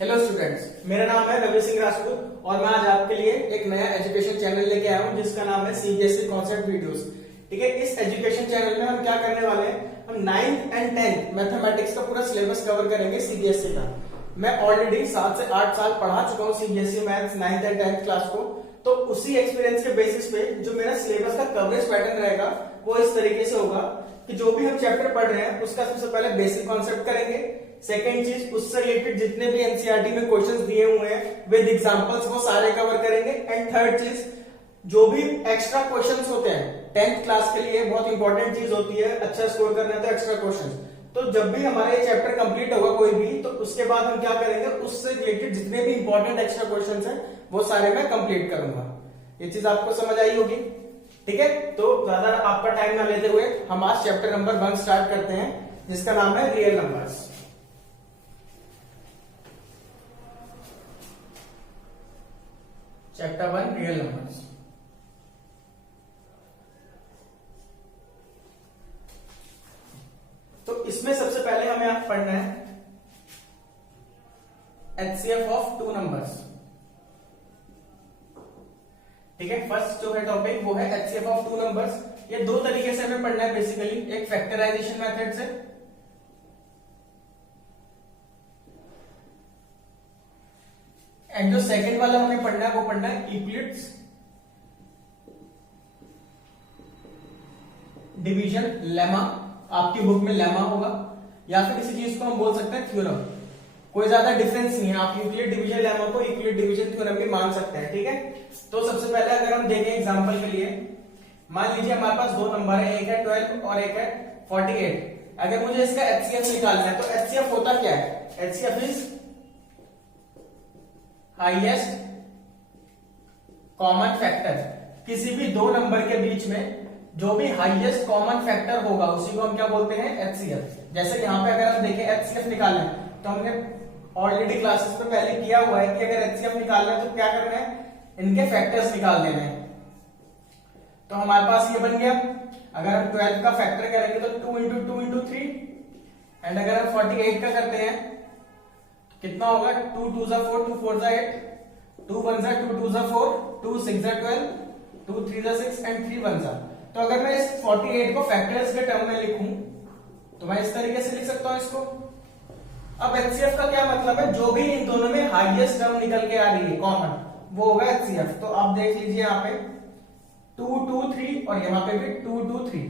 Hello students, मेरा नाम है रवि सिंह राजपूत और मैं आज आपके लिए एक नया एजुकेशन चैनल लेके आया हूं जिसका नाम है सीबीएसई कॉन्सेप्ट वीडियोस। ठीक है, इस एजुकेशन चैनल में हम क्या करने वाले हैं, हम 9th एंड 10th मैथमेटिक्स का पूरा सिलेबस कवर करेंगे सीबीएसई का। मैं ऑलरेडी 7 से 8 साल पढ़ा चुका हूँ CBSE maths 9th and 10th class को, तो उसी एक्सपीरियंस के बेसिस पे जो मेरा सिलेबस का कवरेज पैटर्न रहेगा वो इस तरीके से होगा कि जो भी हम चैप्टर पढ़ रहे हैं उसका सबसे पहले बेसिक कॉन्सेप्ट करेंगे। सेकेंड चीज, उससे रिलेटेड जितने भी एनसीईआरटी में क्वेश्चंस दिए हुए हैं विद एग्जांपल्स वो सारे कवर करेंगे। एंड थर्ड चीज, जो भी एक्स्ट्रा क्वेश्चंस होते हैं 10th क्लास के लिए बहुत इंपॉर्टेंट चीज होती है, अच्छा स्कोर करना है तो एक्स्ट्रा क्वेश्चंस। तो जब भी हमारा ये चैप्टर कंप्लीट होगा कोई भी, तो उसके बाद हम क्या करेंगे, उससे रिलेटेड जितने भी इंपॉर्टेंट एक्स्ट्रा क्वेश्चंस हैं वो सारे मैं कंप्लीट करूंगा। ये चीज आपको समझ आई होगी। ठीक है, तो ज्यादा आपका टाइम ना लेते हुए हम आज चैप्टर नंबर 1 स्टार्ट करते हैं जिसका नाम है real numbers. Chapter 1 real numbers. तो इसमें सबसे पहले हमें आप पढ़ना है एचसीएफ ऑफ टू नंबर्स। ठीक है, फर्स्ट जो है टॉपिक वो है एचसीएफ ऑफ टू नंबर्स। ये दो तरीके से हमें पढ़ना है बेसिकली, एक फैक्टराइजेशन मेथड से एंड जो सेकंड वाला हमें पढ़ना है वो पढ़ना है यूक्लिड्स डिवीजन लेमा। आपकी बुक में लेमा होगा या फिर किसी चीज को हम बोल सकते हैं थ्योरम, कोई ज्यादा डिफरेंस नहीं है। आप यूक्लिड डिवीजन लेमा को यूक्लिड डिवीजन थ्योरम भी मान सकते हैं। ठीक है, तो सबसे पहले अगर हम देखें एग्जांपल के लिए, मान लीजिए हमारे पास दो नंबर है, एक है 12 और एक है 48। अगर मुझे इसका एचसीएफ निकालना है तो एचसीएफ होता क्या है, HCF is highest common factor. किसी भी दो नंबर के बीच में जो भी हाईएस्ट कॉमन फैक्टर होगा उसी को हम क्या बोलते हैं, एचसीएफ। जैसे यहां पे अगर हम देखें एचसीएफ निकालना है तो हमने ऑलरेडी क्लासेस में पहले किया हुआ है कि अगर एचसीएफ निकालना है तो क्या करना है, इनके फैक्टर्स निकाल देने हैं। तो हमारे पास ये बन गया। अगर हम 12 का फैक्टर करेंगे तो 2 इंटू 2 इंटू 3 एंड अगर हम 48 का करते हैं कितना होगा, 2 2 जा 4, 2 4 जा 8, 2 1 जा 2, 2 जा 4, 2 6 जा 12, 2 3 जा 6 एंड 3 1 जा। तो अगर मैं इस 48 को फैक्टर्स के टर्म में लिखूं तो मैं इस तरीके से लिख सकता हूं इसको। अब एचसीएफ का क्या मतलब है, जो भी इन दोनों में हाईएस्ट टर्म निकल के आ रही है कॉमन वो होगा एचसीएफ। तो आप देख लीजिए यहाँ पे 2 2 3 और यहाँ पे भी 2 2 3,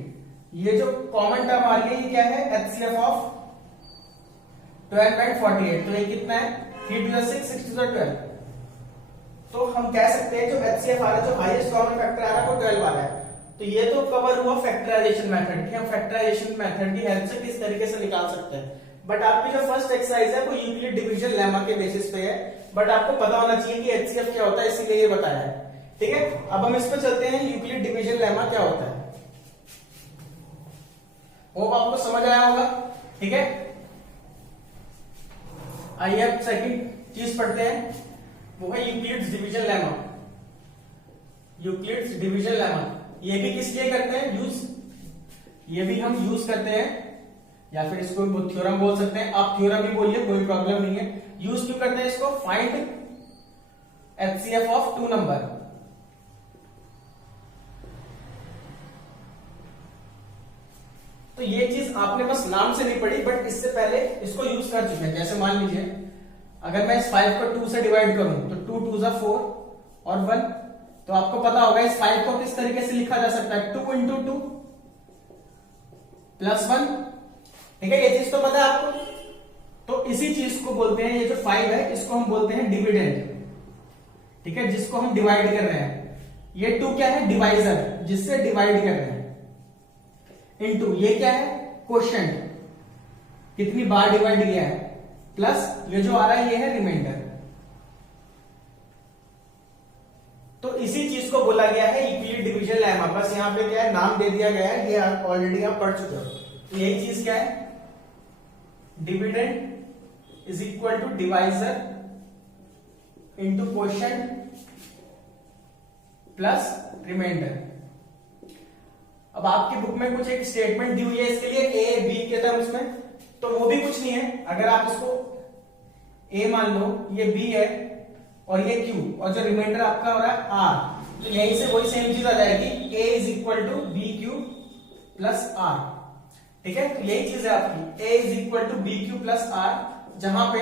ये जो कॉमन टर्म आ रही है ये क्या है, एचसीएफ ऑफ 12 एंड 48। तो ये कितना है, 3 2 6 6 2 12। तो हम कह सकते हैं जो एचसीएफ आ रहा है, जो हाईएस्ट कॉमन फैक्टर आ रहा है वो 12 वाला है। तो ये तो कवर हुआ फैक्टराइजेशन मेथड कि हम फैक्टराइजेशन मेथड की हेल्प से किस तरीके से निकाल सकते हैं। बट आपकी जो फर्स्ट एक्सरसाइज है वो यूक्लिड डिवीजन लेमा के बेसिस पे है, बट आपको पता होना चाहिए कि एचसीएफ क्या होता है, इसीलिए ये बताया है। ठीक है, अब हम इस पे चलते हैं, यूक्लिड डिवीजन लेमा क्या होता है, वो आपको समझ आया होगा। ठीक है, आइए अब सेकंड चीज पढ़ते हैं, वो है Euclid's division lemma. Euclid's division lemma ये भी किस लिए करते हैं यूज, ये भी हम यूज करते हैं या फिर इसको थ्योरम बोल सकते हैं, आप थ्योरम ही बोलिए कोई प्रॉब्लम नहीं है। यूज क्यों करते हैं इसको, find HCF of two number. तो ये चीज आपने बस नाम से नहीं पढ़ी बट इससे पहले इसको यूज कर चुके हैं। जैसे मान लीजिए अगर मैं इस 5 को 2 से डिवाइड करूं तो 2 2 जा 4 और 1, तो आपको पता होगा इस 5 को किस तरीके से लिखा जा सकता है, 2 इंटू 2 प्लस 1। ठीक है, ये चीज तो पता है आपको। तो इसी चीज को बोलते हैं, ये जो 5 है इसको हम बोलते हैं डिविडेंड। ठीक है, जिसको हम डिवाइड कर रहे हैं। ये 2 क्या है, डिवाइजर, जिससे डिवाइड कर रहे हैं। इनटू ये क्या है, क्वोशिएंट, कितनी बार डिवाइड किया है, प्लस ये जो आ रहा है ये है रिमाइंडर। तो इसी चीज को बोला गया है यूक्लिड डिवीजन लेमा। बस यहाँ पे क्या है, नाम दे दिया गया है, ये ऑलरेडी आप पढ़ चुके हो। तो यही चीज क्या है, dividend is equal to divisor into quotient plus remainder. अब आपकी बुक में कुछ एक स्टेटमेंट दी हुई है इसके लिए ए बी के टर्म्स में, तो वो भी कुछ नहीं है। अगर आप इसको ए मान लो, ये बी है और ये क्यू, और जो रिमाइंडर आपका हो रहा है आर, तो यहीं से वही सेम चीज आ जाएगी, A is equal to B Q plus R. ठीक है, तो यही चीज है आपकी, A is equal to B Q plus R, जहां पे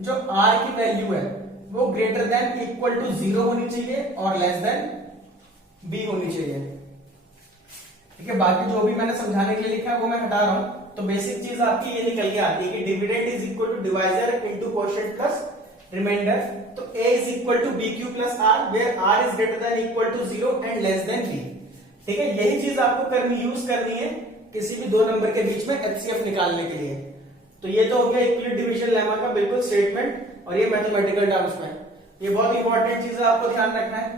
जो आर की वैल्यू है वो ग्रेटर देन इक्वल टू 0 होनी चाहिए और लेस देन बी होनी चाहिए। ठीक है, बाकी जो भी मैंने समझाने के लिए लिखा है वो मैं हटा रहा हूं। तो बेसिक चीज आपकी ये निकल के आती है कि dividend is equal to divisor into quotient plus remainder. तो a is equal to B Q plus r, where r is greater than equal to 0 and less than b। ठीक है, यही चीज आपको यूज करनी है किसी भी दो नंबर के बीच में एचसीएफ निकालने के लिए। तो ये तो हो गया यूक्लिड डिवीजन लेमा का बिल्कुल स्टेटमेंट, और ये मैथमेटिकल टर्म्स में, ये बहुत इंपॉर्टेंट चीज है, आपको ध्यान रखना है।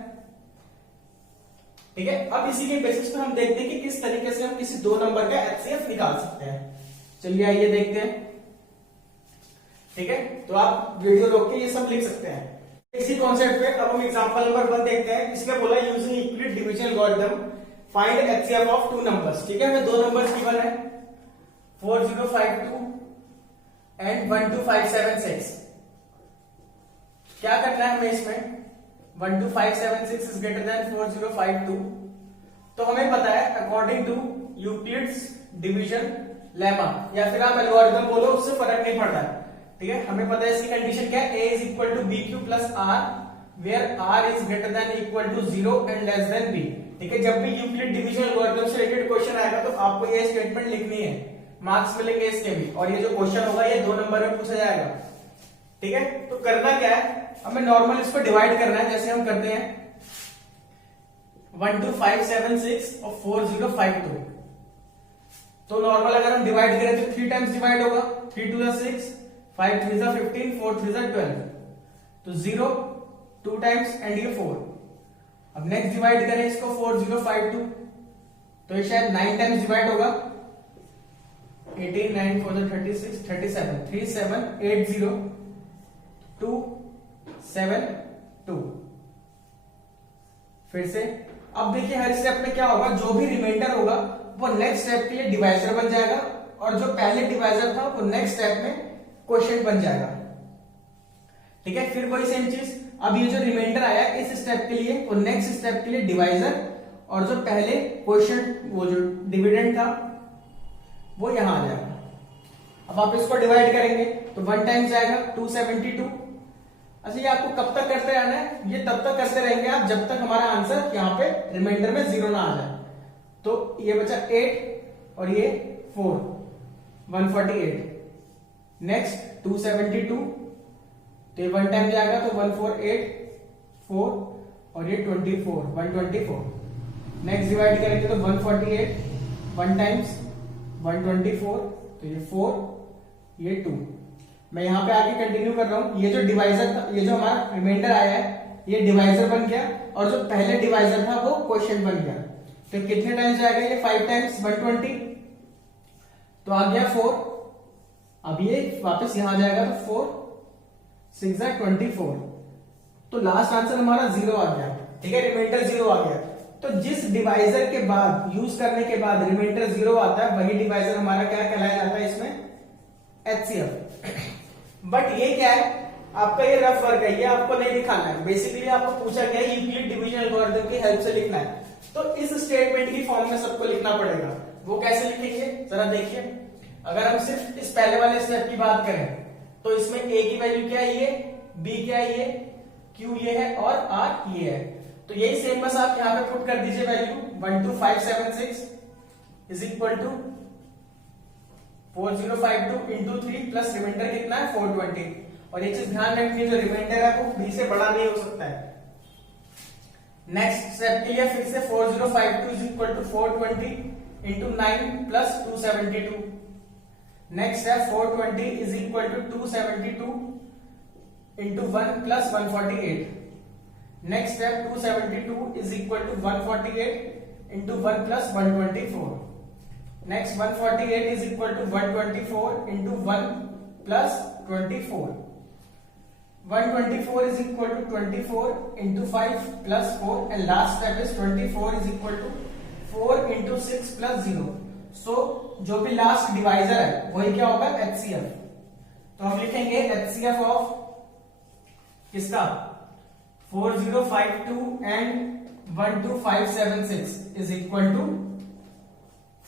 ठीक है, अब इसी के बेसिस पे हम देखते हैं कि किस तरीके से हम किसी दो नंबर का एचसीएफ निकाल सकते हैं। चलिए आइए देखते हैं। ठीक है, तो आप वीडियो रोक के ये सब लिख सकते हैं। इसी कॉन्सेप्ट पे अब हम एग्जांपल नंबर 1 देखते हैं। इसमें बोला using Euclid division algorithm find HCF of two numbers. ठीक है, हमें दो नंबर्स गिवन है 4052 एंड 12576। क्या करना है हमें इसमें, 12576 इज ग्रेटर देन 4052। तो हमें पता है according to Euclid's division lemma, या फिर आप एल्गोरिथम बोलो, उससे फर्क नहीं पड़ता है। ठीक है, हमें पता है इसकी कंडीशन क्या है, a is equal to B Q plus r, where r is greater than equal to 0 and less than b। ठीक है, जब भी यूक्लिड डिवीजन एल्गोरिथम से रिलेटेड क्वेश्चन आएगा तो आपको ये स्टेटमेंट लिखनी है, मार्क्स मिलेंगे इसके भी, और ये जो क्वेश्चन होगा ये दो नंबर में पूछा जाएगा। ठीक है, तो करना क्या है, हमें नॉर्मल इसको डिवाइड करना है, जैसे हम करते हैं 12576 और 4052। तो नॉर्मल अगर हम डिवाइड करें तो 3 टाइम्स डिवाइड होगा, 3 2 6, 5 3 15, 4 3 12, तो 0 2 टाइम्स एंड ये 4। अब नेक्स्ट डिवाइड करें इसको 4052, तो ये शायद 9 टाइम्स डिवाइड होगा, 18 9 4 36 37, 3 7 8 0 2 7 2। फिर से अब देखिए हर स्टेप में क्या होगा, जो भी रिमाइंडर होगा वो नेक्स्ट स्टेप के लिए डिवाइजर बन जाएगा, और जो पहले डिवाइजर था वो नेक्स्ट स्टेप में क्वोशिएंट बन जाएगा। ठीक है, फिर वही सेम चीज, अब ये जो रिमाइंडर आया इस स्टेप के लिए वो नेक्स्ट स्टेप के लिए डिवाइजर, और जो पहले क्वोशिएंट वो जो डिविडेंड था वो यहां आ जाएगा। अब आप इसको डिवाइड करेंगे तो 1 टाइम्स जाएगा 272। अच्छा, ये आपको कब तक करते रहना है, ये तब तक करते रहेंगे आप जब तक हमारा आंसर यहाँ पे रिमाइंडर में 0 ना आ जाए। तो ये बचा 8 और ये 4, 148। नेक्स्ट 272, तो ये 1 टाइम जाएगा तो 148 4, और ये 24 124। नेक्स्ट डिवाइड करेंगे तो 148 1 टाइम्स 124, तो ये 4 ये 2। मैं यहां पे आगे कंटिन्यू कर रहा हूं। ये जो डिवाइजर था, ये जो हमारा रिमाइंडर आया है ये डिवाइजर बन गया, और जो पहले डिवाइजर था वो क्वोशिएंट बन गया। तो कितने टाइम्स जाएगा ये, 5 टाइम्स 120, तो आ गया 4। अब ये वापस यहां जाएगा तो 4 6 24, तो लास्ट आंसर हमारा 0 आ गया। ठीक है, रिमाइंडर 0 आ गया। तो जिस डिवाइजर के बाद यूज करने के बाद रिमाइंडर 0 आता है वही डिवाइजर हमारा क्या कहलाया जाता है इसमें, एचसीएफ। बट ये क्या है, आपका ये रफ वर्क है, ये आपको नहीं दिखाना है। बेसिकली आपको पूछा गया है यूक्लिड डिवीजन एल्गोरिथम की हेल्प से लिखना है, तो इस स्टेटमेंट की फॉर्म में सबको लिखना पड़ेगा। वो कैसे लिखेंगे जरा देखिए। अगर हम सिर्फ इस पहले वाले स्टेप की बात करें तो इसमें a की वैल्यू क्या है, ये b क्या है, ये q ये है, और r ये है। तो यही सेम बस आप यहाँ पे पुट कर दीजिए value 12576 is equal to 4052 into 3 plus remainder कितना है 420। और ये चीज ध्यान रखनी है, जो रिमाइंडर है वो b से बड़ा नहीं हो सकता है। नेक्स्ट स्टेप के लिए फिर से 4052 is equal to 420 into 9 plus 272। Next है 420 is equal to 272 into 1 plus 148। Next step 272 is equal to 148 into 1 plus 124। Next 148 is equal to 124 into 1 plus 24. 124 is equal to 24 into 5 plus 4, and last step is 24 is equal to 4 into 6 plus 0. So जो भी last divisor है वही क्या होगा, HCF। तो हम लिखेंगे HCF of किसका 4052 एंड 12576 इज इक्वल टू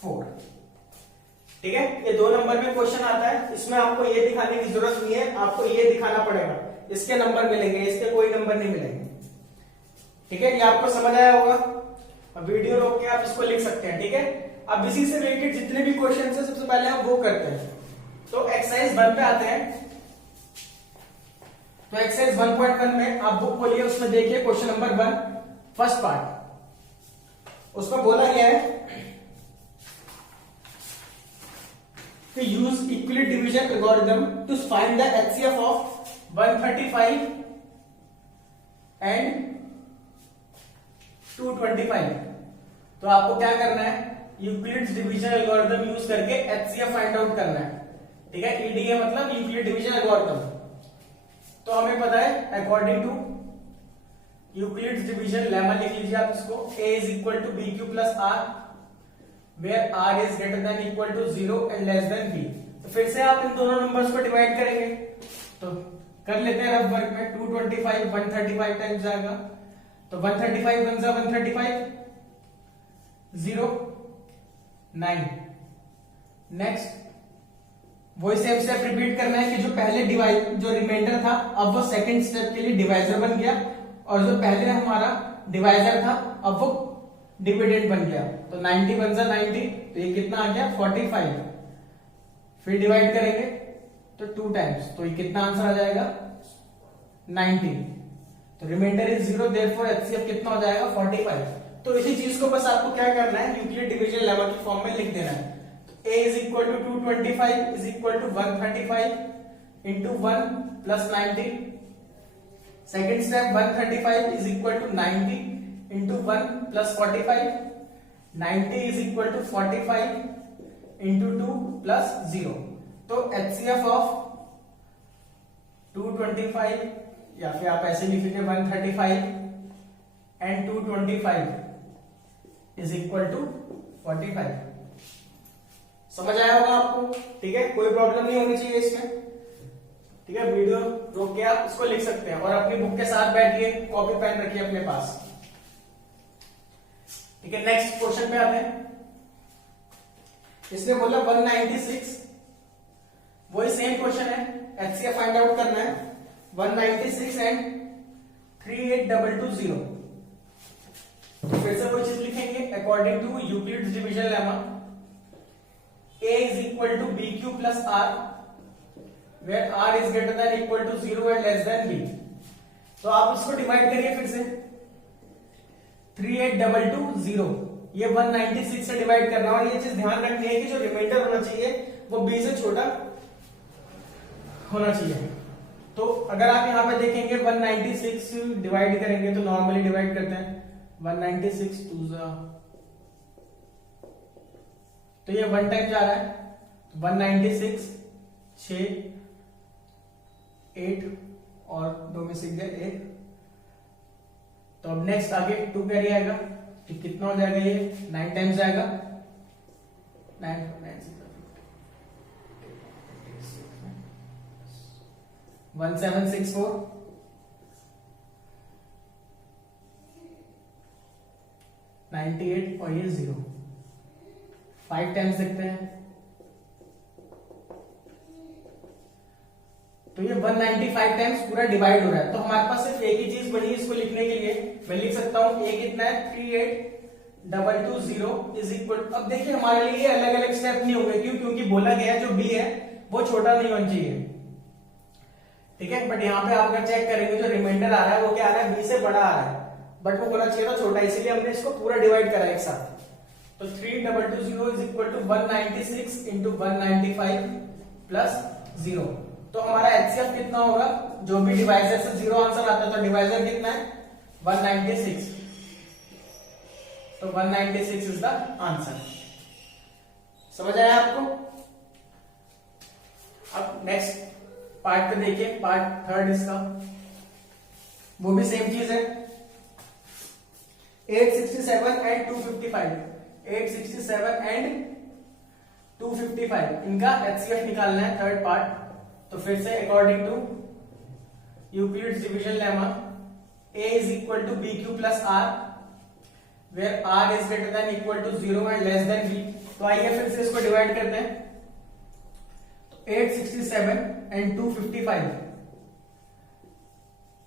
4। ठीक है, ये 2 नंबर में क्वेश्चन आता है, इसमें आपको ये दिखाने की जरूरत नहीं है, आपको ये दिखाना पड़ेगा, इसके नंबर मिलेंगे, इसके कोई नंबर नहीं मिलेंगे। ठीक है, ये आपको समझ आया होगा। अब वीडियो रोक के आप इसको लिख सकते हैं। ठीक है, अब इसी से रिलेटेड जितने भी क्वेश्चन है सबसे पहले हम वो करते हैं। तो एक्सरसाइज 1 पे आते हैं। तो एक्सरसाइज 1.1 में आप बुक खोलिए, उसमें देखिए क्वेश्चन नंबर 1 फर्स्ट पार्ट। उसमें बोला गया है कि use equally division algorithm to find the HCF of 135 and 225। तो आपको क्या करना है, यूक्लिड्स डिवीजन एल्गोरिथम यूज करके एचसीएफ फाइंड आउट करना है। ठीक है, ईडीए मतलब यूक्लिड डिवीजन एल्गोरिथम। तो हमें पता है according to Euclid's division lemma लिख लीजिए आप इसको, a is equal to B Q plus r where r is greater than equal to 0 and less than b। तो फिर से आप इन दोनों नंबर्स को डिवाइड करेंगे, तो कर लेते हैं रफ वर्क में। 225 135 टाइम्स जाएगा, तो 135 1 जा 135 0 9। नेक्स्ट वही सेम स्टेप रिपीट करना है कि जो पहले डिवाइड जो रिमाइंडर था अब वो सेकंड स्टेप के लिए डिवाइजर बन गया, और जो पहले हमारा डिवाइजर था अब वो डिविडेंड बन गया। तो 90 बन जा 90, तो ये कितना आ गया 45। फिर डिवाइड करेंगे तो 2 टाइम्स, तो ये कितना आंसर आ जाएगा 90। तो रिमाइंडर इज 0, देयरफॉर एचसीएफ कितना हो जाएगा 45। तो इसी चीज को बस आपको क्या करना है, यूक्लिड डिवीजन लेमा की फॉर्म में लिख देना है। a is equal to 225 is equal to 135 into 1 plus 90. Second step 135 is equal to 90 into 1 plus 45. 90 is equal to 45 into 2 plus 0. तो HCF of 225 या फिर आप ऐसे लिख लीजिए 135 and 225 is equal to 45। समझ आया होगा आपको। ठीक है, कोई प्रॉब्लम नहीं होनी चाहिए इसमें। ठीक है, वीडियो रोक के आप इसको लिख सकते हैं और अपनी बुक के साथ बैठिए, कॉपी पेन रखिए अपने पास। ठीक है, नेक्स्ट क्वेश्चन पे आते हैं। इसने बोला 196, वही सेम क्वेश्चन है, एचसीएफ फाइंड आउट करना है। 196 एंड 38220। तो फिर से कोई चीज लिखेंगे according to Euclid's division lemma, a is equal to bq plus r where r is greater than equal to 0 and less than b। तो आप इसको डिवाइड करिए फिर से 38220, ये 196 से डिवाइड करना है। और ये चीज ध्यान रखनी है कि जो रिमाइंडर होना चाहिए वो b से छोटा होना चाहिए। तो अगर आप यहाँ पे देखेंगे 196 डिवाइड करेंगे तो नॉर्मली डिवाइड करते हैं 196 2 तो ये 1 टाइम जा रहा है, 196 6 8 और 2 में से गया 1। तो अब नेक्स्ट आगे 2 कैरी आएगा, तो कितना हो जाएगा, ये 9 टाइम्स जाएगा, 9 1764 98 और ये 0 5 टाइम्स देखते हैं। तो ये 195 टाइम्स पूरा डिवाइड हो रहा है। तो हमारे पास सिर्फ एक ही चीज बनी इसको लिखने के लिए, मैं लिख सकता हूं ए कितना है 38220 इज इक्वल। अब देखिए हमारे लिए अलग अलग स्टेप नहीं होंगे, क्यों, क्योंकि बोला गया है जो बी है वो छोटा नहीं होना चाहिए। ठीक है, बट यहाँ पे आप अगर चेक करेंगे जो रिमाइंडर आ रहा है वो क्या आ रहा है, बी से बड़ा आ रहा है, बट वो होना चाहिए था छोटा, इसीलिए हमने इसको पूरा डिवाइड करा एक साथ। तो 3220 is equal to 196 into 195 plus 0। तो हमारा एचसीएफ कितना होगा, जो भी डिवाइजर से 0 आंसर आता है तो डिवाइजर कितना है 196। तो 196 इज द आंसर। समझ आया आपको। अब नेक्स्ट पार्ट पे देखिए, पार्ट 3 इसका, वो भी सेम चीज है। 867 एंड 255, 867 एंड 255 इनका एचसीएफ निकालना है, थर्ड पार्ट। तो फिर से according to Euclid's division lemma a is equal to bq plus r where r is greater than equal to 0 and less than b। तो आइए फिर से इसको डिवाइड करते हैं। तो 867 and 255,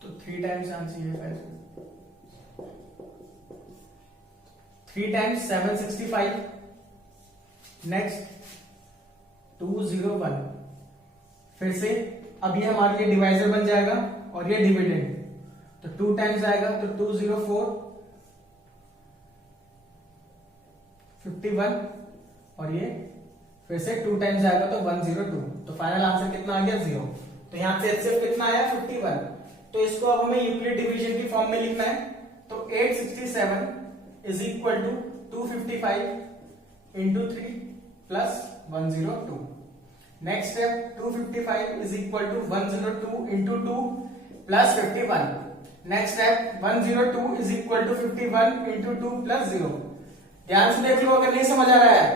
तो 3 टाइम्स आंसर है, 3 टाइम्स 765, नेक्स्ट 201। फिर से अब ये हमारे लिए डिवाइजर बन जाएगा और ये डिविडेंड, तो 2 टाइम्स आएगा तो 204, 51 और ये फिर से 2 टाइम्स आएगा तो 102। तो फाइनल आंसर कितना आ गया 0। तो यहां से एचसीएफ कितना आया 51। तो इसको अब हमें यूक्लिड डिवीजन की फॉर्म में लिखना है। तो 867 is equal to 255 into 3 plus 102। Next step 255 is equal to 102 into 2 plus 51। Next step 102 is equal to 51 into 2 plus 0। ध्यान से देख लो अगर नहीं समझ आ रहा है,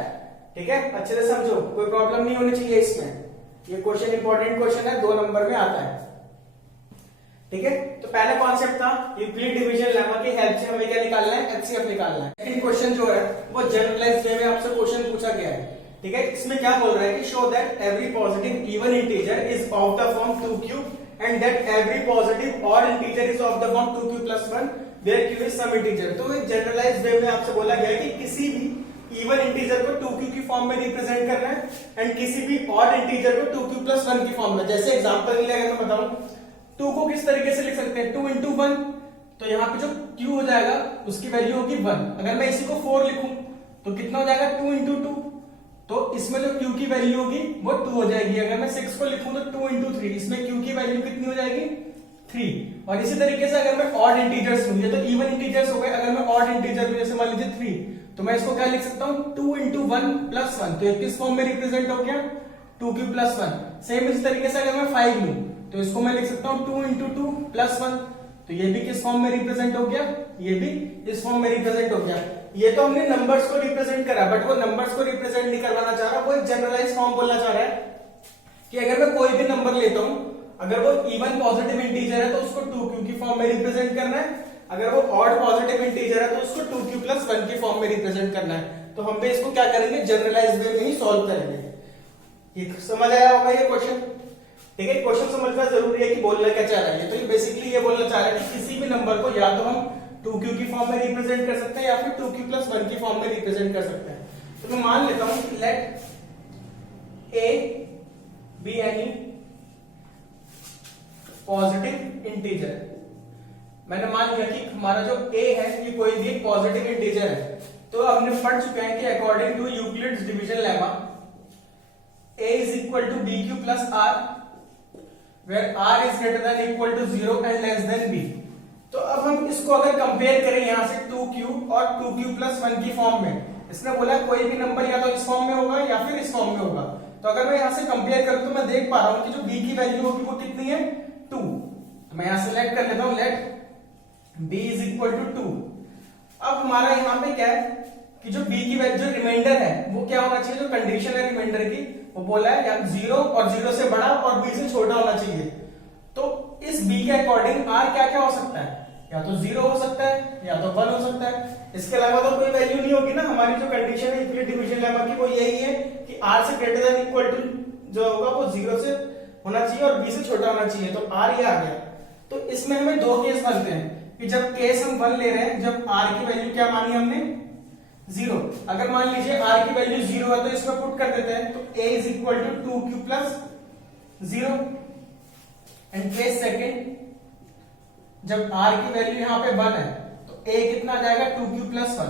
ठीक है, अच्छे से समझो, कोई प्रॉब्लम नहीं होनी चाहिए इसमें। ये क्वेश्चन इंपॉर्टेंट क्वेश्चन है, 2 नंबर में आता है, ठीक है। तो पहला कॉन्सेप्ट था यूक्लिड डिवीजन लेमा की हेल्प से हमें क्या निकालना है, एचसीएफ निकालना है। सेकंड क्वेश्चन जो है वो जनरलाइज्ड वे में आपसे क्वेश्चन पूछा गया है, ठीक है। इसमें क्या बोल रहा है कि show that every positive even integer is of the form 2q and that every positive odd integer is of the form 2q plus 1 where q is some integer। तो एक जनरलाइज्ड वे में आपसे बोला गया है कि किसी भी इवन इंटीजर को 2q की फॉर्म में रिप्रेजेंट करना है एंड किसी भी ऑड इंटीजर को 2q plus 1 की फॉर्म में। जैसे एग्जांपल के लिए अगर मैं बताऊं 2 को किस तरीके से लिख सकते हैं, 2 into 1, तो यहाँ पे जो q हो जाएगा उसकी वैल्यू होगी 1। अगर मैं इसी को 4 लिखूं तो कितना हो जाएगा 2 into 2, तो इसमें जो q की वैल्यू होगी वो 2 हो जाएगी। अगर मैं 6 को लिखूं तो 2 into 3, इसमें q की वैल्यू कितनी हो जाएगी 3। और इसी तरीके से अगर मैं ऑड इंटीजर्स लूं, ये तो इवन इंटीजर्स हो गए, अगर मैं ऑड इंटीजर लूं जैसे मान लीजिए 3, तो मैं इसको क्या लिख सकता हूं 2 into 1 plus 1, तो ये किस फॉर्म में रिप्रेजेंट हो गया 2q plus 1। सेम इसी तरीके से अगर मैं 5 लूं तो इसको मैं लिख सकता हूं 2 into 2 plus 1, तो ये भी किस फॉर्म में रिप्रेजेंट हो गया, ये भी इस फॉर्म में रिप्रेजेंट हो गया। ये तो हमने नंबर्स को रिप्रेजेंट करा, बट वो नंबर्स को रिप्रेजेंट नहीं करवाना चाह रहा, वो एक जनरलाइज फॉर्म बोलना चाह रहा है कि अगर मैं कोई भी नंबर लेता हूं, अगर वो इवन पॉजिटिव इंटीजर है तो उसको 2q की फॉर्म में रिप्रेजेंट करना है, अगर वो ऑड पॉजिटिव इंटीजर है तो उसको 2q plus 1 की फॉर्म में रिप्रेजेंट करना है। तो हम भी इसको क्या करेंगे, जनरलाइज वे में ही सॉल्व करेंगे। ये समझ आया होगा ये क्वेश्चन, ठीक है। क्वेश्चन समझना जरूरी है कि बोलना क्या चाह रहा है। तो ये बेसिकली ये बोलना चाह रहा है कि किसी भी नंबर को या तो हम 2q की फॉर्म में रिप्रेजेंट कर सकते हैं या फिर 2q plus 1 की फॉर्म में रिप्रेजेंट कर सकते हैं। तो मैं मान लेता हूं कि let a be any positive integer. मैंने मान लिया कि हमारा जो a है ये कोई भी एक पॉजिटिव इंटीजर है। तो हमने पढ़ चुके हैं कि according to Euclid's division lemma a is equal to bq plus r where r is greater than equal to 0 and less than b। तो अब हम इसको अगर कंपेयर करें यहां से 2q और 2q plus 1 की फॉर्म में, इसने बोला कोई भी नंबर या तो इस फॉर्म में होगा या फिर इस फॉर्म में होगा। तो अगर मैं यहां से कंपेयर करूं तो मैं देख पा रहा हूं कि जो b की वैल्यू होगी वो कितनी है 2। तो मैं यहां सेलेक्ट कर लेता हूं late b is equal to 2। अब हमारा यहां पे क्या है कि जो b की वैल्यू जो रिमाइंडर है वो क्या होना चाहिए, जो कंडीशन है रिमाइंडर की वो बोला है या 0 और 0 से बड़ा और b से छोटा होना चाहिए। तो इस b के अकॉर्डिंग r क्या क्या हो सकता है, या तो 0 हो सकता है या तो 1 हो सकता है। इसके अलावा तो कोई वैल्यू नहीं होगी ना। हमारी जो कंडीशन है यूक्लिड डिवीजन लेमा की वो यही है कि r से ग्रेटर देन इक्वल टू जो होगा वो 0 से होना चाहिए और b से छोटा होना चाहिए। तो r ये आ गया। तो इसमें हमें 2 केस बनते हैं कि जब केस हम 1 ले रहे हैं, जब r की वैल्यू क्या मानी हमने 0। अगर मान लीजिए r की वैल्यू 0 है तो इसमें पुट कर देते हैं, तो a is equal to 2q plus 0। And case second जब r की वैल्यू यहां पे 1 है तो a कितना आ जाएगा 2q plus 1।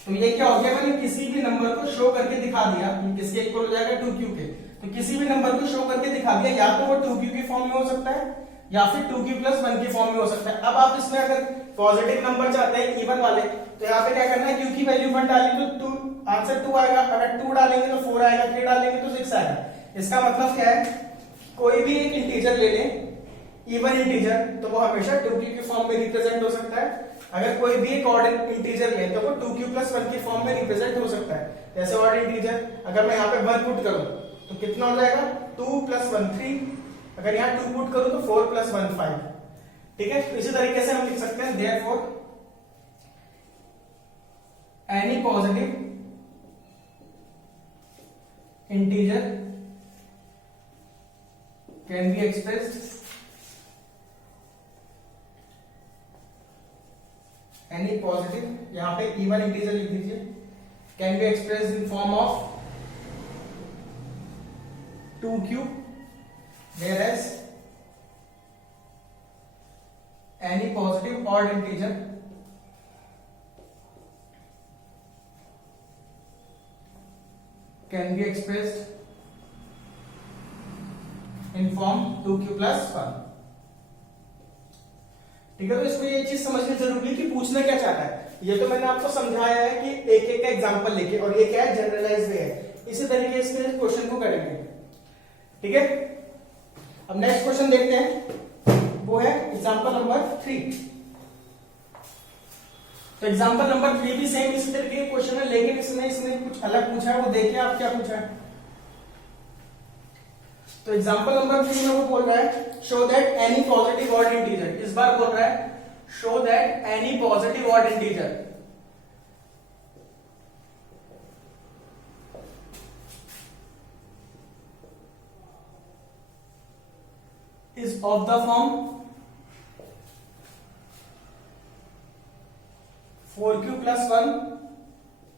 तो ये क्या हो गया, मैंने किसी भी नंबर को शो करके दिखा दिया, किसके इक्वल हो जाएगा 2q के। तो किसी भी नंबर को शो करके दिखा दिया, या तो वो 2q की फॉर्म में हो सकता है या फिर 2q plus 1 की फॉर्म में हो सकता है। अब आप इसमें अगर पॉजिटिव नंबर चाहते हैं इवन वाले, तो यहाँ पे क्या करना है, q की वैल्यू 1 डालेंगे तो आंसर 2 आएगा, अगर 2 डालेंगे तो 4 आएगा, 3 डालेंगे तो 6 आएगा। इसका मतलब क्या है, कोई भी एक इंटीजर ले लें इवन इंटीजर तो वो हमेशा 2q की फॉर्म में रिप्रेजेंट हो सकता है। अगर कोई भी एक ऑड इंटीजर ले तो वो 2q plus 1 की फॉर्म में रिप्रेजेंट हो सकता है। जैसे ऑड इंटीजर अगर मैं यहाँ पे 1 पुट करूं तो कितना हो जाएगा 2 प्लस 1 3, अगर यहाँ 2 पुट करूं तो 4 प्लस 1 5। ठीक है, तो इसी तरीके से हम लिख सकते हैं therefore any positive integer can be expressed, any positive, यहां पे इवन इंटीजर लिख दीजिए, can be expressed in form of 2q, whereas any positive odd integer can be expressed in form 2q plus 1। ठीक है, तो इसमें ये चीज समझनी जरूरी है कि पूछना क्या चाहता है। ये तो मैंने आपको समझाया है कि एक एक का एग्जांपल लेके, और ये क्या है, जनरलाइज वे है। इसी तरीके से इस क्वेश्चन को करेंगे। ठीक है, अब नेक्स्ट क्वेश्चन देखते हैं, वो है एग्जांपल नंबर 3। तो एग्जांपल नंबर 3 भी सेम इसी तरीके के क्वेश्चन है, लेकिन इसने कुछ अलग पूछा है। वो देखिए आप क्या पूछा है। तो एग्जांपल नंबर 3 में वो बोल रहा है show that any positive odd integer, इस बार बोल रहा है show that any positive odd integer is of the form 4q plus 1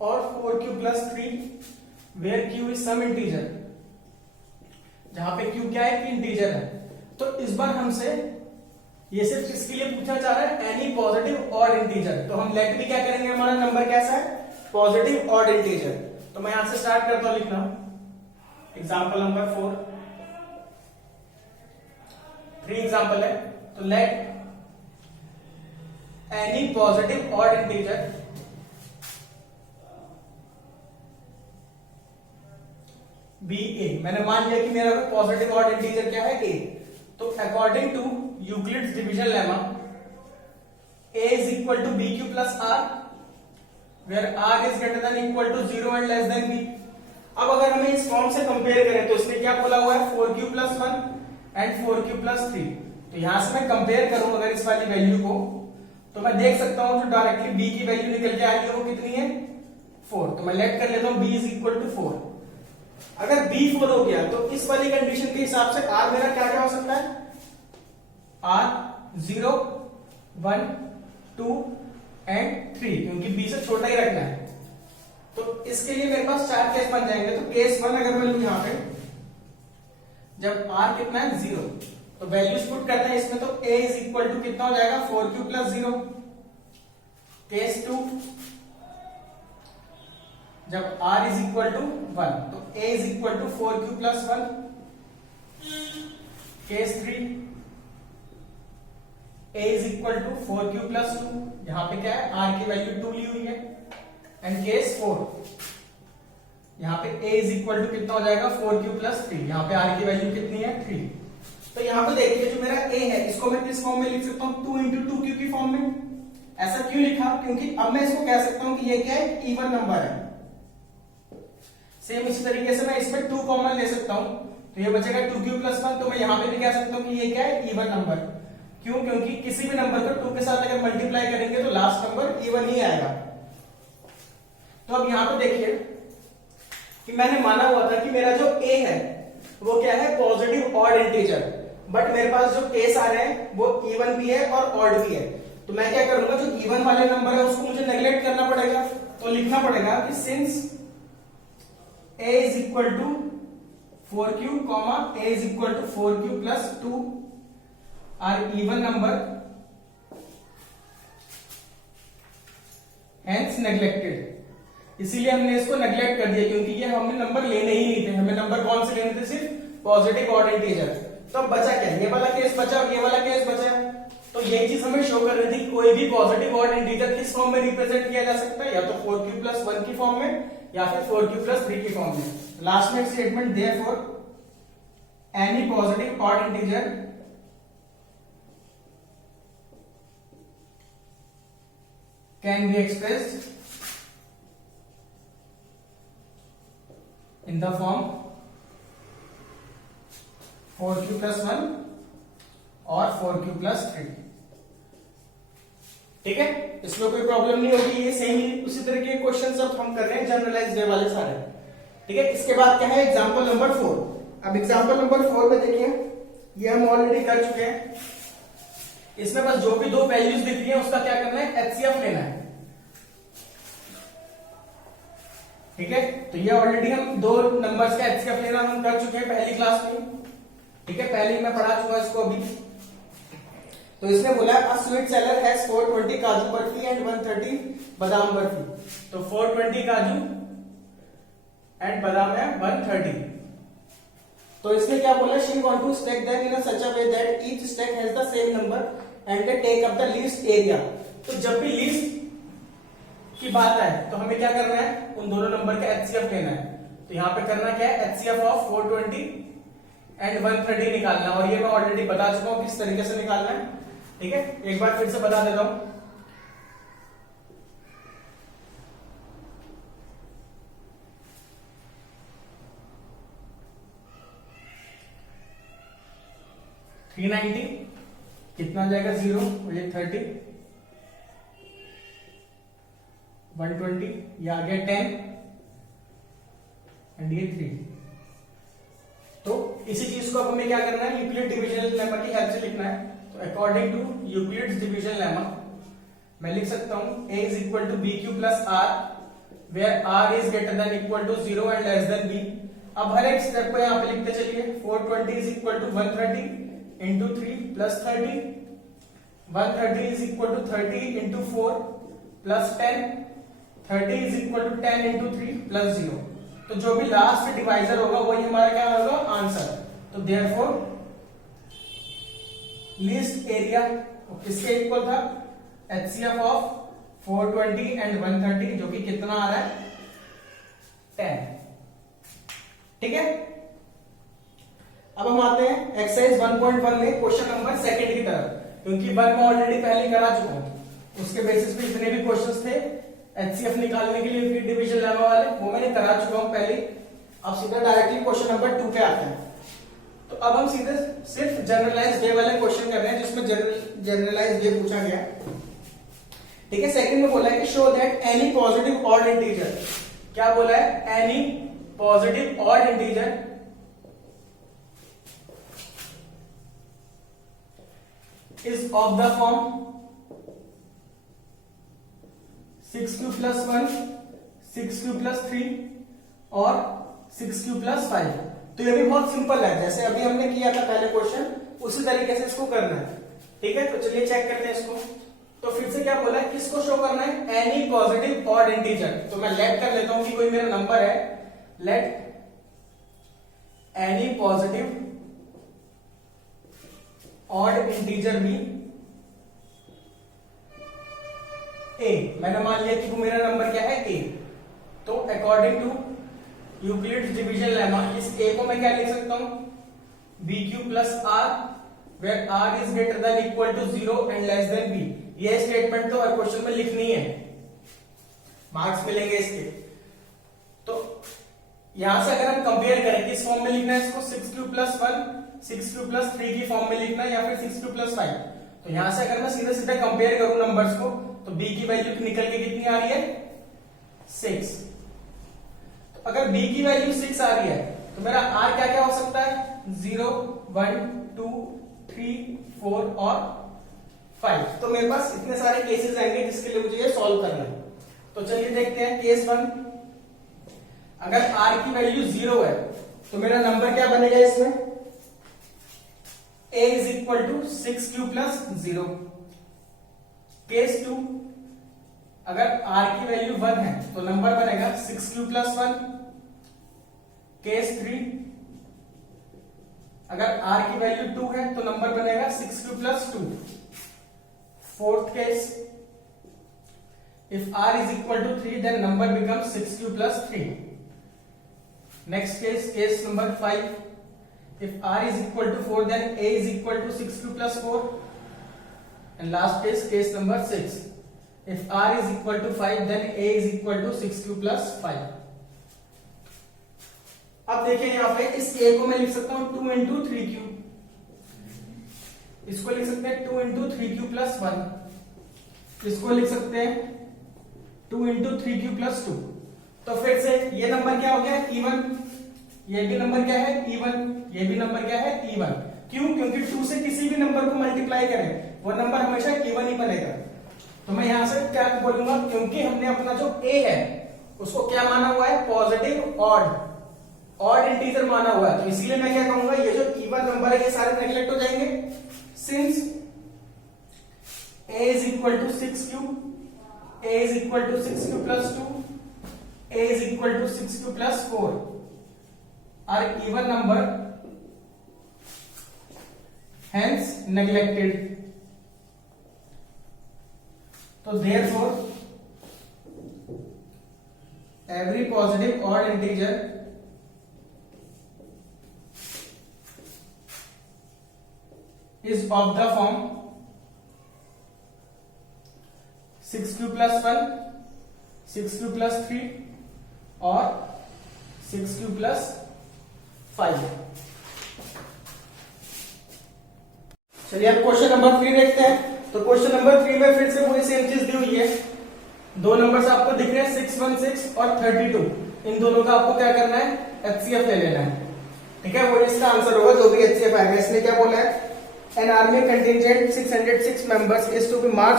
or 4q plus 3 where q is some integer, जहां पे q क्या है, इंटीजर है। तो इस बार हमसे ये सिर्फ किसके लिए पूछा जा रहा है, एनी पॉजिटिव ऑड इंटीजर। तो हम लेट में क्या करेंगे, हमारा नंबर कैसा है, पॉजिटिव ऑड इंटीजर। तो मैं यहां से स्टार्ट करता हूं लिखना एग्जांपल नंबर 4। 3 एग्जांपल है। तो let any positive odd integer be A. मैंने मान लिया कि मेरा पॉजिटिव ऑड इंटीजर क्या है, ए। तो according to Euclid's division lemma a is equal to bq plus r where r is greater than equal to 0 and less than b। अब अगर हमें इस फॉर्म से कंपेयर करें तो इसने क्या बोला हुआ है, 4q plus 1 and 4q plus 3। तो यहां से मैं कंपेयर करूं अगर इस वाली वैल्यू को, तो मैं देख सकता हूं जो डायरेक्टली b की वैल्यू निकल के आ रही है वो कितनी है, 4। तो मैं लेट कर लेता हूं b is equal to 4। अगर b 4 हो गया तो इस वाली कंडीशन के हिसाब से r मेरा क्या क्या हो सकता है, r 0 1 2 एंड 3, क्योंकि b से छोटा ही रखना है। तो इसके लिए मेरे पास 4 केस बन जाएंगे। तो केस 1 अगर मैं लूं यहां पे, जब r कितना है 0, तो वैल्यूज पुट करते हैं इसमें। तो a इज इक्वल टू कितना हो जाएगा, 4q प्लस 0। केस 2 जब r इज इक्वल टू 1, तो a is equal to 4q plus 1। Case 3 a is equal to 4q plus 2, यहां पे क्या है, r की वैल्यू 2 ली हुई है। एंड केस 4 यहां पे a इज इक्वल टू कितना हो जाएगा, 4q प्लस 3, यहां पे r की वैल्यू कितनी है, 3। तो यहां पे देखिए जो मेरा a है इसको मैं किस फॉर्म में लिख सकता हूं, 2 इंटू 2q की फॉर्म में। ऐसा क्यों लिखा, क्योंकि अब मैं इसको कह सकता हूं कि ये क्या है, इवन नंबर है। सेम इसी तरीके से मैं इसमें 2 कॉमन ले सकता हूं, तो ये बचेगा 2q प्लस 1। तो मैं यहां पे भी कह सकता हूं कि ये क्या है, इवन नंबर। क्यों, क्योंकि किसी भी नंबर को 2 के साथ अगर मल्टीप्लाई करेंगे तो लास्ट नंबर इवन ही आएगा। तो अब यहां पे देखिए कि मैंने माना हुआ था कि मेरा जो a है वो क्या है, पॉजिटिव ऑड इंटीजर, बट मेरे पास जो केस आ रहे हैं वो इवन भी है और ऑड भी है। तो मैं क्या करूंगा, जो इवन वाले नंबर है उसको मुझे नेग्लेक्ट करना पड़ेगा। तो लिखना पड़ेगा कि since a is equal to 4q, a is equal to 4q plus 2 are even number, hence neglected। इसीलिए हमने इसको नेग्लेक्ट कर दिया, क्योंकि ये हमें नंबर लेने ही नहीं थे। हमें नंबर कौन से लेने थे, सिर्फ पॉजिटिव ऑड इंटीजर। तो अब बचा क्या, ये वाला केस बचा और ये वाला केस बचा। तो ये चीज हमें शो कर रही थी, कोई भी पॉजिटिव ऑड इंटीजर किस फॉर्म में रिप्रेजेंट किया जा सकता है, या तो 4q प्लस 1 की फॉर्म में या फिर 4q प्लस 3 की फॉर्म में। लास्ट में statement therefore any positive odd integer can be expressed in the form 4q+1 और 4q+3। ठीक है, इसमें कोई प्रॉब्लम नहीं होगी। ये सेम ही उसी तरह के क्वेश्चन सब हम कर रहे हैं जनरलाइज्ड वे वाले सारे। ठीक है, इसके बाद क्या है एग्जांपल नंबर 4। अब एग्जांपल नंबर 4 में देखिए, ये हम ऑलरेडी कर चुके हैं। इसमें बस जो भी दो वैल्यूज दिख रही है उसका क्या करना है, एचसीएफ लेना है। ठीक है, तो ये ऑलरेडी हम दो नंबर्स का एचसीएफ लेना हम कर चुके हैं पहली क्लास में। ठीक है, पहले ही मैं पढ़ा चुका इसको अभी। तो इसने बोला अ स्वीट सेलर हैज 420 काजू बर्फी एंड 130 बादाम बर्फी। तो 420 काजू एंड बादाम है 130। तो इसने क्या बोला, she want to stack them in such a way that each stack has the same number and they take up the least area. तो जब भी लीस्ट की बात आए तो हमें क्या करना है, उन दोनों नंबर का एचसीएफ लेना है। तो यहां पे करना क्या है, एचसीएफ ऑफ 420 एंड 130 निकालना। और ये मैं ऑलरेडी बता चुका हूं किस तरीके से निकालना है। ठीक है, एक बार फिर से बता देता हूं। थ्री 90 कितना जाएगा 0, ये 30, 120, ये आ गया 10 एंड ये 3। तो इसी चीज को अब हमें क्या करना है, यूक्लिड डिविजनल लेमा की हेल्प से लिखना है। तो according to Euclid's division lemma मैं लिख सकता हूं a is equal to B Q plus r, where r is greater than equal to 0 and less than b। अब हर एक स्टेप को यहां पे लिखते चलिए। 420 is equal to 130 into 3 plus 30, 130 is equal to 30 into 4 plus 10, 30 is equal to 10 into 3 plus 0। तो जो भी लास्ट डिवाइजर होगा वही हमारा क्या होगा, आंसर। तो देयरफॉर लीस्ट एरिया किसके इक्वल था, एचसीएफ ऑफ 420 एंड 130, जो कि कितना आ रहा है 10। ठीक है, अब हम आते हैं एक्सरसाइज 1.1 में क्वेश्चन नंबर सेकंड की तरफ, क्योंकि 1 में ऑलरेडी पहले करा चुका हूं। उसके बेसिस पे जितने भी क्वेश्चंस थे एचसीएफ निकालने के लिए यूक्लिड डिवीजन लेमा वाले, वो मैंने करा चुका हूं पहले। अब सीधा डायरेक्टली क्वेश्चन नंबर 2 पे आते हैं। तो अब हम सीधे सिर्फ जनरलाइज्ड वे वाले क्वेश्चन कर रहे हैं, जिसमें जनरलाइज्ड वे पूछा गया। ठीक है, सेकंड में बोला है कि show that any positive odd integer, क्या बोला है, any positive odd integer is of the form 6q plus 1, 6q plus 3 और 6q plus 5। तो ये भी बहुत सिंपल है, जैसे अभी हमने किया था पहले क्वेश्चन, उसी तरीके से इसको करना है। ठीक है, तो चलिए चेक करते हैं इसको। तो फिर से क्या बोला है, किसको शो करना है, एनी पॉजिटिव ऑड इंटीजर। तो मैं लेट कर लेता हूं कि कोई मेरा नंबर है, let any positive odd integer be A. मैंने मान लिया कि वो मेरा नंबर क्या है, ए। तो according to Euclid's division lemma इस ए को मैं क्या लिख सकता हूं, b Q plus r, where r is greater than equal to 0 and less than b. ये स्टेटमेंट तो हर क्वेश्चन में लिखनी है, मार्क्स मिलेंगे इसके। तो यहां से अगर हम कंपेयर करें किस फॉर्म में लिखना है इसको, 6q plus 1, 6q plus 3 की फॉर्म में लिखना है या फिर 6q plus 5। तो यहां से अगर मैं सीधे सीधे कंपेयर करूं नंबर्स को, तो b की वैल्यू निकल के कितनी आ रही है, 6। तो अगर b की वैल्यू 6 आ रही है तो मेरा r क्या क्या हो सकता है, 0, 1, 2, 3, 4 और 5। तो मेरे पास इतने सारे केसेस आएंगे जिसके लिए मुझे ये सॉल्व करना है। तो चलिए देखते हैं केस 1। अगर r की वैल्यू 0 है तो मेरा नंबर क्या बनेगा इसमें, a is equal to 6q plus 0। Case 2, अगर r की वैल्यू 1 है तो नंबर बनेगा 6q प्लस 1। केस 3, अगर r की वैल्यू 2 है तो नंबर बनेगा 6q plus 2। Fourth case, if r is equal to 3 then number becomes 6q plus 3. Next case, case number 5, if r is equal to 4 then a is equal to 6q plus 4. And last case, case number 6, if r is equal to 5 then a is equal to 6q plus 5. अब देखिए यहां पे इस a को मैं लिख सकता हूं 2 into 3q, इसको लिख सकते हैं 2 इंटू 3q प्लस 1, इसको लिख सकते हैं 2 इंटू 3q प्लस 2। तो फिर से ये नंबर क्या हो गया इवन, ये भी नंबर क्या है इवन, ये भी नंबर क्या है इवन। क्यों? क्योंकि 2 से किसी भी नंबर को मल्टीप्लाई करें वो नंबर हमेशा इवन ही बनेगा। तो मैं यहां से क्या बोलूंगा, क्योंकि हमने अपना जो a है उसको क्या माना हुआ है, पॉजिटिव ऑड इंटीजर माना हुआ है, तो इसीलिए मैं क्या कहूंगा ये जो इवन नंबर है ये सारे नेगलेक्ट हो जाएंगे। Since a is equal to 6q, a is equal to 6q plus 2, a is equal to 6q plus 4 are even number, hence neglected। तो therefore every positive odd integer is of the form 6q plus 1, 6q plus 3 और 6q plus 5। चलिए अब question number 3 देखते हैं। तो question number 3 में फिर से पूरी सेम चीज दी हुई है, दो नंबर्स आपको दिख रहे हैं 616 और 32, इन दोनों का आपको क्या करना है, एचसीएफ ले लेना है। ठीक है, वो इसका आंसर होगा जो भी एचसीएफ आएगा। इसने क्या बोला है, an army contingent 606 members is to be march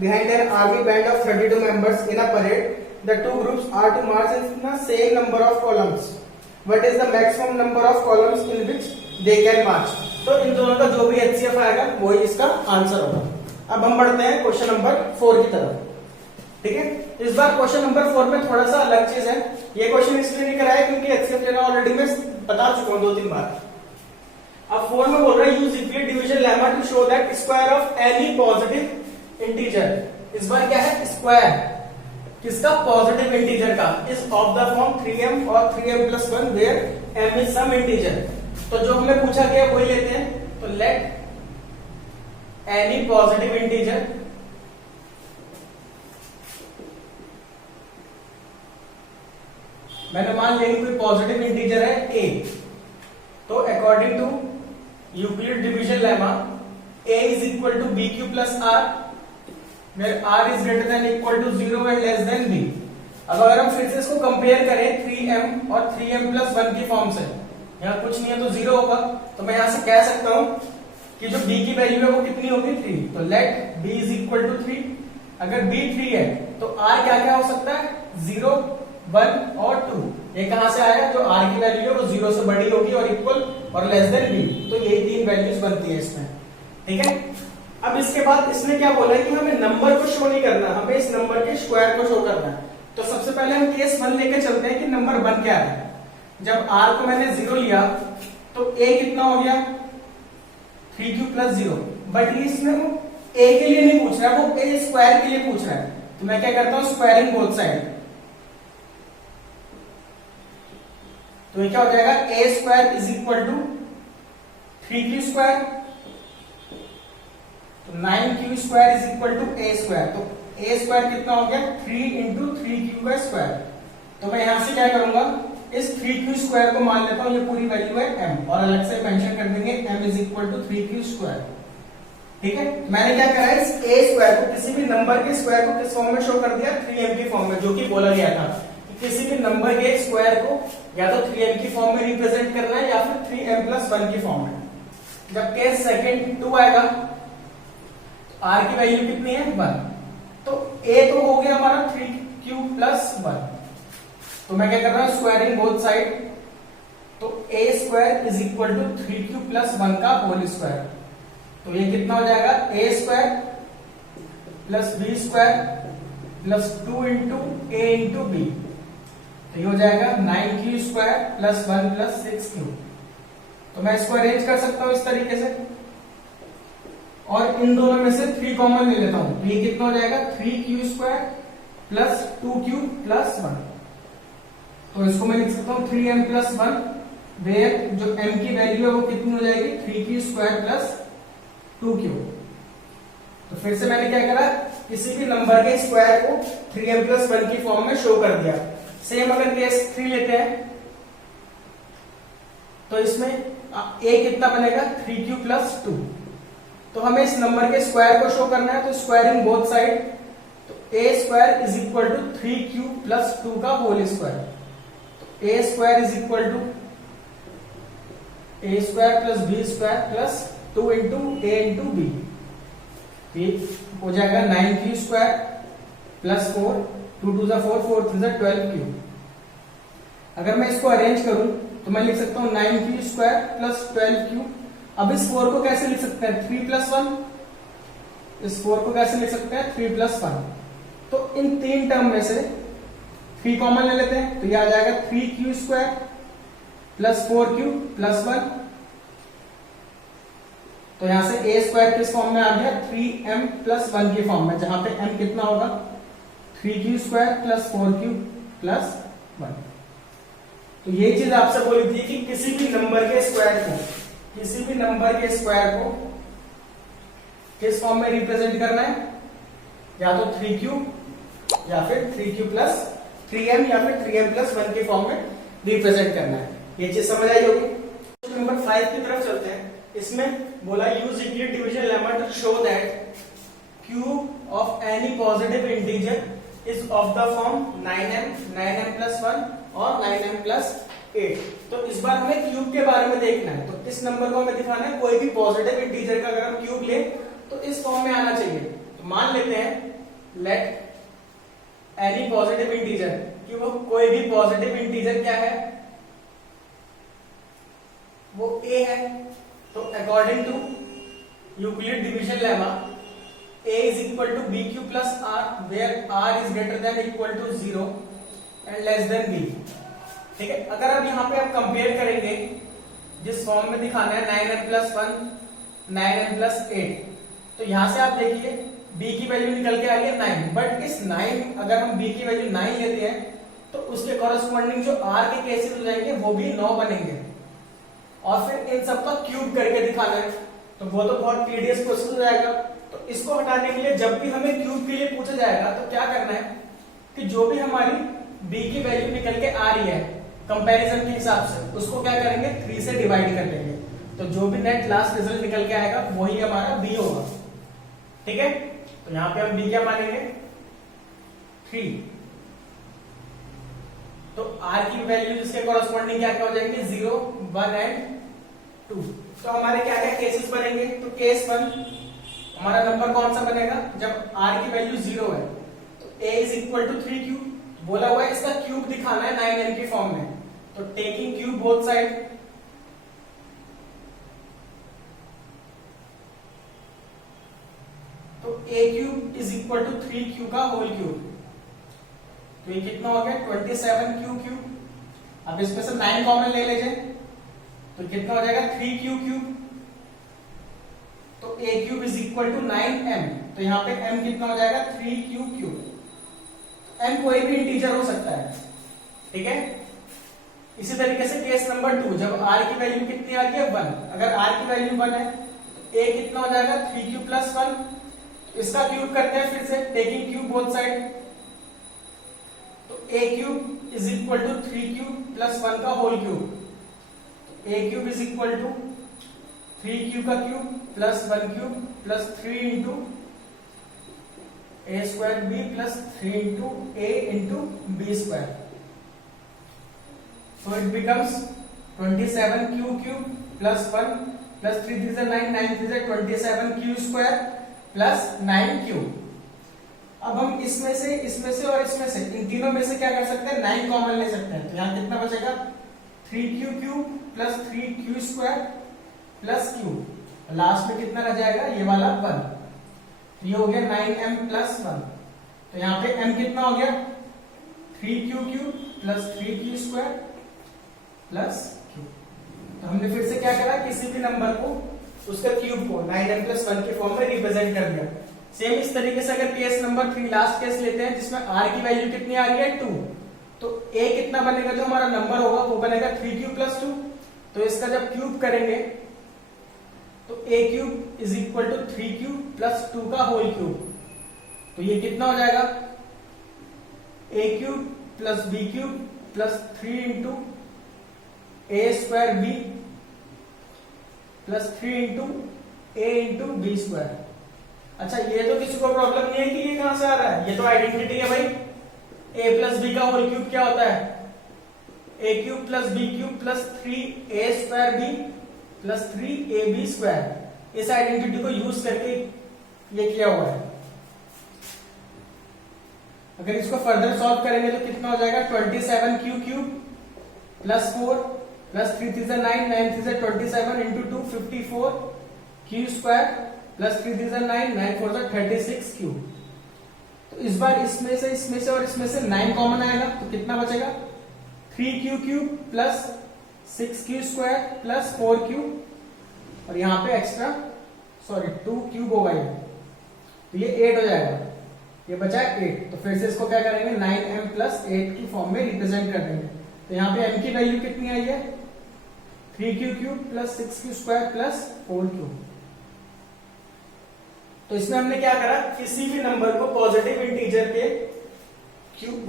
behind an army band of 32 members in a parade, the two groups are to march in the same number of columns, what is the maximum number of columns in which they can march. तो इन दोनों का जो भी HCF आएगा वही इसका answer होगा। अब हम बढ़ते हैं क्वेश्चन नंबर 4 की तरफ। ठीक है, इस बार क्वेश्चन नंबर 4 में थोड़ा सा अलग चीज है। ये क्वेश्चन इसलिए नहीं कराया क्योंकि एचसीएफ लेना ऑलरेडी मैं बता चुका हूं 2-3 बार। अब 4 में बोल रहा है use Euclid division lemma to show that square of any positive integer. इस बार क्या है, स्क्वायर किसका, पॉजिटिव इंटीजर का, is of the form 3m और 3m plus 1 where m is some integer. तो जो हमें पूछा गया वही लेते हैं। तो लेट एनी पॉजिटिव इंटीजर मैंने मान लिया कोई पॉजिटिव इंटीजर है a, तो according to Euclid division lemma a is equal to B Q plus r, where r is greater than equal to 0 and less than b। अब अगर हम फिर से इसको कंपेयर करें 3m और 3m प्लस 1 की फॉर्म से, यहाँ कुछ नहीं है तो 0 होगा, तो मैं यहां से कह सकता हूं कि जो b की वैल्यू है वो कितनी होगी, 3। तो let b is equal to 3। अगर b 3 है तो r क्या क्या हो सकता है, 0, 1 और 2। ये कहां से आया, जो r की वैल्यू है वो 0 से बड़ी होगी और इक्वल और लेस देन b, तो यही 3 वैल्यूज बनती है इसमें। ठीक है, अब इसके बाद इसने क्या बोला है कि हमें नंबर को शो नहीं करना, हमें इस नंबर के स्क्वायर को शो करना है। तो सबसे पहले हम केस 1 लेके चलते हैं कि नंबर 1 क्या है। जब r को मैंने 0 लिया तो a कितना हो गया, 3q प्लस 0, बट इसमें वो a के लिए नहीं पूछ रहा है, वो a स्क्वायर के लिए पूछ रहा है। तो मैं क्या करता हूं, स्क्वायरिंग बोथ साइड। तो ये क्या हो जाएगा, a square is equal to 3q square, तो 9q square is equal to a square. तो a स्क्वायर कितना हो गया, 3 इंटू 3q का स्क्वायर। तो मैं यहां से क्या करूंगा, इस 3q स्क्वायर को मान लेता हूं ये पूरी वैल्यू है m, और अलग से मेंशन कर देंगे m is equal to 3q square. ठीक है, मैंने क्या करा है, इस a स्क्वायर को किसी भी नंबर के स्क्वायर को किस फॉर्म में शो कर दिया, 3m की फॉर्म में, जो कि बोला गया था कि किसी भी नंबर के स्क्वायर को या तो 3m की फॉर्म में रिप्रेजेंट करना है या फिर 3m प्लस 1 की फॉर्म में। जब केस सेकंड 2 आएगा, r की वैल्यू कितनी है, 1, तो a तो हो गया हमारा 3q प्लस 1। तो मैं क्या कर रहा हूं, स्क्वायरिंग बोथ साइड। तो a square is equal to 3q plus 1 का होल स्क्वायर। तो ये कितना हो जाएगा, a square plus b square plus 2 into a into b। तो ये हो जाएगा 9q square plus 1 plus 6q। तो मैं इसको अरेंज कर सकता हूं इस तरीके से, और इन दोनों में से 3 कॉमन ले लेता हूं। तो ये कितना हो जाएगा, 3q square plus 2q plus 1। तो इसको मैं लिख सकता हूं 3m प्लस 1, वेयर जो m की वैल्यू है वो कितनी हो जाएगी, 3q स्क्वायर प्लस 2q। तो फिर से मैंने क्या करा, किसी भी नंबर के स्क्वायर को 3m प्लस 1 की फॉर्म में शो कर दिया। सेम अगर केस 3 लेते हैं तो इसमें a कितना बनेगा, 3q प्लस 2। तो हमें इस नंबर के स्क्वायर को शो करना है, तो स्क्वायरिंग बोथ साइड, तो a square is equal to 3q plus 2 का होल स्क्वायर। तो a square is equal to a square plus b square plus 2 into a into b, ठीक हो जाएगा 9q स्क्वायर प्लस 4, 2 2 जा 4, 4 3 जा 12q। अगर मैं इसको अरेंज करूं तो मैं लिख सकता हूं 9q स्क्वायर प्लस 12q। अब इस 4 को कैसे लिख सकते हैं, 3 प्लस 1, इस 4 को कैसे लिख सकते हैं, 3 प्लस 1। तो इन तीन टर्म में से 3 कॉमन ले लेते हैं, तो ये आ जाएगा 3q square plus 4q plus 1। तो यहां से a स्क्वायर किस फॉर्म में आ गया, 3m प्लस 1 के फॉर्म में, जहां पे m कितना होगा 3q square plus 4q plus 1। तो ये चीज आपसे बोली थी कि किसी भी नंबर के स्क्वायर को, किसी भी नंबर के स्क्वायर को किस फॉर्म में रिप्रेजेंट करना है, या तो 3q या फिर 3q प्लस 3m या फिर 3m प्लस 1 के फॉर्म में रिप्रेजेंट करना है। ये चीज समझ आई होगी। नंबर 5 की तरफ चलते हैं। इसमें बोला use Euclid division lemma to show that cube of any positive integer is of the form 9m plus 1 और 9m प्लस 8। तो इस बार हमें क्यूब के बारे में देखना है। तो इस नंबर को हमें दिखाना है, कोई भी पॉजिटिव इंटीजर का अगर हम क्यूब ले तो इस फॉर्म में आना चाहिए। तो मान लेते हैं लेट एनी पॉजिटिव इंटीजर, कि वो कोई भी पॉजिटिव इंटीजर क्या है, वो a है। तो according to Euclid division lemma a is equal to B Q plus r, where r is greater than equal to 0 and less than b। ठीक है, अगर अब यहाँ पे आप कंपेयर करेंगे, जिस फॉर्म में दिखाना है 9m प्लस 1 9m प्लस 8, तो यहां से आप देखिए b की वैल्यू निकल के आ रही है 9, बट इस 9 अगर हम b की वैल्यू 9 लेते हैं तो उसके कॉरेस्पॉन्डिंग जो r के केसेस हो जाएंगे वो भी 9 बनेंगे, और फिर इन सबका क्यूब करके दिखाना है, तो वो तो बहुत टीडियस प्रोसेस हो जाएगा। तो इसको हटाने के लिए जब भी हमें क्यूब के लिए पूछा जाएगा तो क्या करना है कि जो भी हमारी b की वैल्यू निकल के आ रही है कंपैरिजन के हिसाब से, उसको क्या करेंगे 3 से डिवाइड कर देंगे, तो जो भी नेट लास्ट रिजल्ट निकल के आएगा वही हमारा b होगा। ठीक है, तो यहां पे हम b क्या मानेंगे 3। तो r की वैल्यू जिसके कॉरेस्पॉन्डिंग क्या क्या हो जाएंगे 0 1 एंड 2। तो हमारे क्या क्या केसेस बनेंगे, तो केस 1 हमारा नंबर कौन सा बनेगा, जब r की वैल्यू 0 है तो a is equal to 3q, बोला हुआ है इसका क्यूब दिखाना है 9m के फॉर्म में, तो टेकिंग क्यूब बोथ साइड, तो a cube is equal to 3q का होल क्यूब। तो ये कितना हो गया 27q क्यूब। अब इसमें से 9 कॉमन ले लीजिए, तो कितना हो जाएगा 3q क्यूब। तो a cube is equal to 9m, तो यहाँ पे m कितना हो जाएगा 3q क्यूब। m कोई भी इंटीजर हो सकता है। ठीक है, इसी तरीके से केस नंबर 2, जब r की वैल्यू कितनी आ रही है 1, अगर r की वैल्यू 1 है तो a कितना हो जाएगा 3q प्लस 1। इसका क्यूब करते हैं फिर से, टेकिंग क्यूब बोथ साइड, तो a cube is equal to 3q plus 1 का whole cube. a cube is equal to 3q का cube plus 1 cube plus 3 into a square b plus 3 into a into b square. So it becomes 27q cube plus 1 plus 3 3 9 9 3 27q square plus 9q। अब हम इसमें से और इसमें से, इन तीनों में से क्या कर सकते हैं 9 कॉमन ले सकते हैं। तो यहां कितना बचेगा 3q cube plus 3q square plus q, last में कितना रह जाएगा ये वाला 1। ये हो गया 9m प्लस 1। तो यहाँ पे m कितना हो गया 3q cube plus 3q square plus q। तो हमने फिर से क्या करा, किसी भी नंबर को उसका क्यूब को 9m प्लस 1 के फॉर्म में रिप्रेजेंट कर दिया। सेम इस तरीके से अगर केस नंबर 3 लास्ट केस लेते हैं जिसमें r की वैल्यू कितनी आ रही है 2, तो a कितना बनेगा, जो हमारा नंबर होगा वो बनेगा 3q प्लस 2। तो इसका जब क्यूब करेंगे तो a cube is equal to 3q plus 2 का होल क्यूब। तो ये कितना हो जाएगा a cube plus b cube plus 3 into a square b plus 3 into a into b square. अच्छा ये तो किसी को प्रॉब्लम नहीं है कि ये कहां से आ रहा है, ये तो आइडेंटिटी है भाई। a प्लस बी का होल क्यूब क्या होता है, a cube plus b cube plus 3a square b plus 3ab square. इस आइडेंटिटी को यूज करके ये किया हुआ है। अगर इसको फर्दर सॉल्व करेंगे तो कितना हो जाएगा, 27 Q cube plus 4 plus 3 3 9 9 3 27 into 2 54 Q square plus 3 3 9 9 4 36 Q. तो इस बार इसमें से और इसमें से 9 कॉमन आएगा तो कितना बचेगा, 3 Q cube plus 6 Q square plus 4 Q, और यहाँ पे एक्स्ट्रा 2 क्यूब होगा ये, तो ये 8 हो जाएगा। ये बचा 8, तो फिर से इसको क्या करेंगे 9m प्लस 8 की फॉर्म में रिप्रेजेंट कर देंगे। तो यहाँ पे m की वैल्यू कितनी आई है, 3q cube plus 6q square plus 4q। तो इसमें हमने क्या करा, किसी भी नंबर को पॉजिटिव इंटीजर के क्यूब,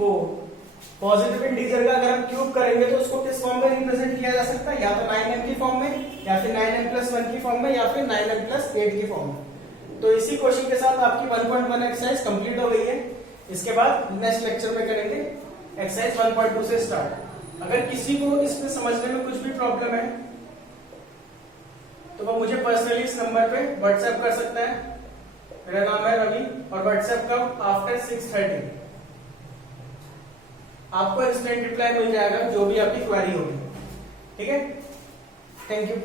पॉजिटिव इंटीजर का अगर हम क्यूब करेंगे तो उसको किस फॉर्म में रिप्रेजेंट किया जा सकता है, या तो 9m की फॉर्म में, या फिर 9m प्लस 1 की फॉर्म में, या फिर 9m प्लस 8 की फॉर्म में। तो इसी क्वेश्चन के साथ आपकी 1.1 एक्सरसाइज कंप्लीट हो गई है। इसके बाद नेक्स्ट लेक्चर में करेंगे एक्सरसाइज 1.2 से स्टार्ट। अगर किसी को इसमें समझने में कुछ भी प्रॉब्लम है तो वो मुझे पर्सनली इस नंबर पे व्हाट्सएप कर सकता है। मेरा नाम है रवि, और व्हाट्सएप का आफ्टर 6:30 आपको इंस्टेंट रिप्लाई मिल जाएगा जो भी आपकी क्वेरी होगी। ठीक है, थैंक यू।